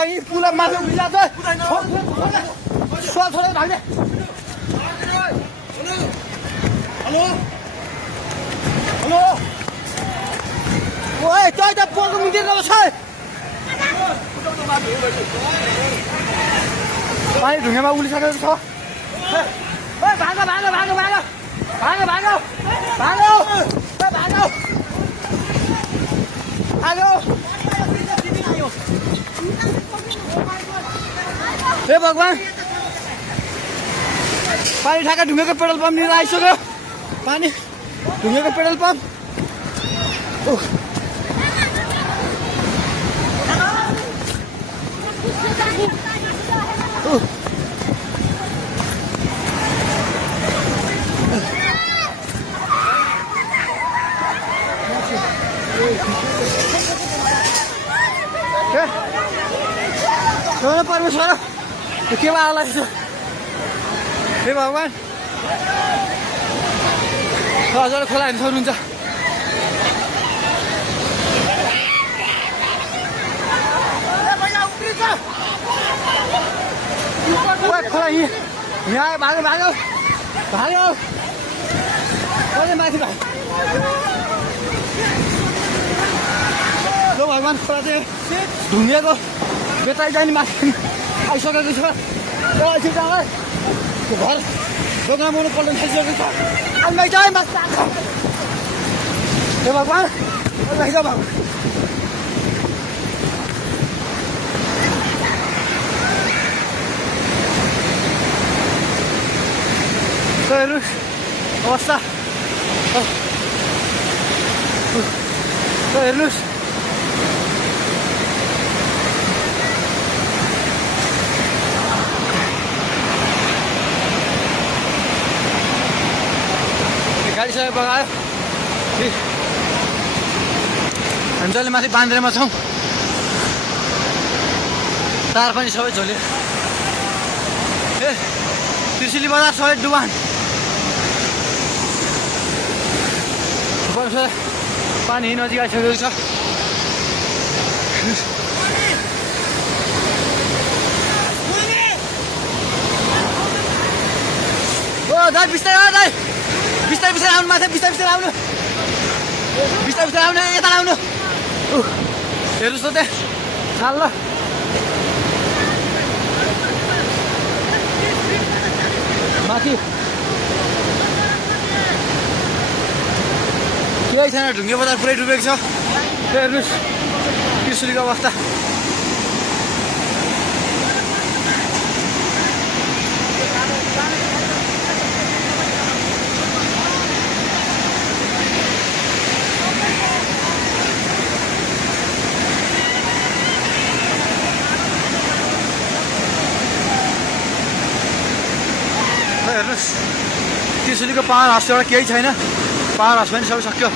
भाई पुला माथि उभिला छ छोड भाग्ने हेलो हेलो ओए तै त पोको मिटिङ गर्छ पानी ढुङ्गामा उलिसकेको छ ओए भागो भागो भागो भागो भागो भागो भागो भागो भागो हे भगवान पानी ठाका ढुङ्गेको पेट्रोल पम्प लिएर आइसक्यो पानी ढुङ्गेको पेट्रोल पम्प परमेश्वर के आला हे भगवान हजुर खोला हेर्नु सक्नुहुन्छ खोला यहाँ भाग्यो भाग्यो भाग्यो माथि भाग्यो भगवान खोला चाहिँ ढुङ्गेको बेताइ जाने माथि आइसकेको छ त्यो घर दोकान बनाउनु पल्ट थालिसकेको छ अलमाइ माथि हे भगवान अलमाइ भगवान हेर्नु अवस्था हेर्नुहोस् गाडी सबै बगायो हामी जहिले माथि बान्द्रेमा छौँ तार पनि सबै झोल्यो ए त्रिशुली बजार सबै डुबान पानी नजिक आइसकेको छ ओ दाइ बिस्तारै दाइ बिस्तारै बिस्तारै आउनु माथि बिस्तारै बिस्तारै आउनु बिस्तारै बिस्तारै आउनु यता आउनु हेर्नुहोस् त त्यहाँ खाल ल माथि केही छैन ढुङ्गे बजार पुरै डुबेको छ हेर्नुहोस् त्रिशुलीको अवस्था हेर्नुहोस् त्रिशुलीको पाहाड हाउस एउटा केही छैन पाहाड हाउस पनि सबै सक्यो